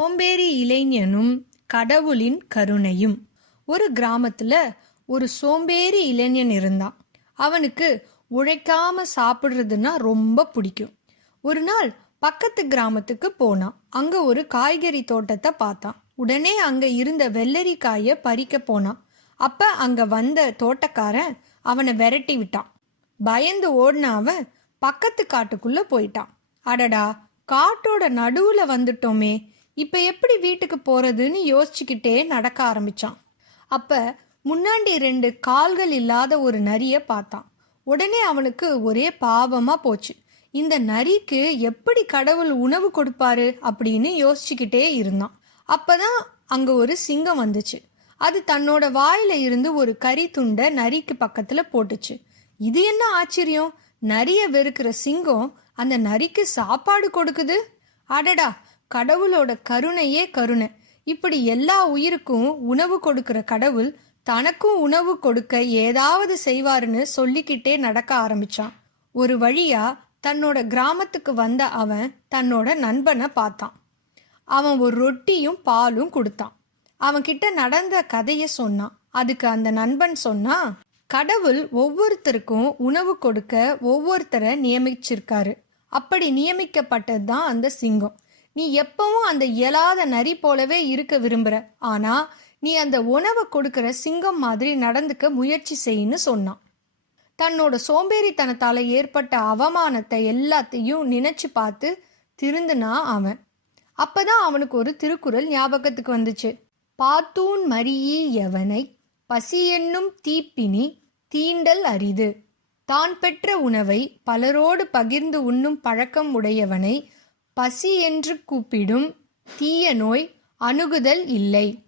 சோம்பேறி இளைஞனும் கடவுளின் கருணையும். ஒரு கிராமத்துல ஒரு சோம்பேறி இளைஞன் இருந்தான். அவனுக்கு உழைக்காம சாப்பிடுறதுன்னா ரொம்ப பிடிக்கும். ஒரு நாள் பக்கத்து கிராமத்துக்கு போனான். அங்க ஒரு காய்கறி தோட்டத்தை பார்த்தான். உடனே அங்க இருந்த வெள்ளரிக்காய பறிக்க போனான். அப்ப அங்க வந்த தோட்டக்காரன் அவனை விரட்டி விட்டான். பயந்து ஓடின அவன் பக்கத்து காட்டுக்குள்ள போயிட்டான். அடடா காட்டோட நடுவுல வந்துட்டோமே. இப்போ எப்படி வீட்டுக்கு போகிறதுன்னு யோசிச்சுக்கிட்டே நடக்க ஆரம்பிச்சான். அப்போ முன்னாடி ரெண்டு கால்கள் இல்லாத ஒரு நரியை பார்த்தான். உடனே அவனுக்கு ஒரே பாவமாக போச்சு. இந்த நரிக்கு எப்படி கடவுள் உணவு கொடுப்பாரு அப்படின்னு யோசிச்சுக்கிட்டே இருந்தான். அப்பதான் அங்க ஒரு சிங்கம் வந்துச்சு. அது தன்னோட வாயில இருந்து ஒரு கறி துண்டை நரிக்கு பக்கத்துல போட்டுச்சு. இது என்ன ஆச்சரியம்? நரிய வெறுக்கிற சிங்கம் அந்த நரிக்கு சாப்பாடு கொடுக்குது? அடடா கடவுளோட கருணையே கருணை. இப்படி எல்லா உயிருக்கும் உணவு கொடுக்கிற கடவுள் தனக்கும் உணவு கொடுக்க ஏதாவது செய்வாருன்னு சொல்லிக்கிட்டே நடக்க ஆரம்பிச்சான். ஒரு வழியா தன்னோட கிராமத்துக்கு வந்த அவன் தன்னோட நண்பனை பார்த்தான். அவன் ஒரு ரொட்டியும் பாலும் கொடுத்தான். அவன் கிட்ட நடந்த கதைய சொன்னான். அதுக்கு அந்த நண்பன் சொன்னா கடவுள் ஒவ்வொருத்தருக்கும் உணவு கொடுக்க ஒவ்வொருத்தரை நியமிச்சிருக்காரு. அப்படி நியமிக்கப்பட்டது தான் அந்த சிங்கம். நீ எப்பவும் அந்த இயலாத நரி போலவே இருக்க விரும்புற. ஆனா நீ அந்த உணவை கொடுக்கிற சிங்கம் மாதிரி நடந்துக்க முயற்சி செய்யின்னு சொன்னான். தன்னோட சோம்பேறித்தனத்தால ஏற்பட்ட அவமானத்தை எல்லாத்தையும் நினைச்சு பார்த்து திருந்துனா அவன். அப்பதான் அவனுக்கு ஒரு திருக்குறள் ஞாபகத்துக்கு வந்துச்சு. பாத்தூன் மரியி எவனை பசி என்னும் தீப்பினி தீண்டல் அரிது. தான் பெற்ற உணவை பலரோடு பகிர்ந்து உண்ணும் பழக்கம் உடையவனை பசி என்று கூப்பிடும் தீய நோய் அணுகுதல் இல்லை.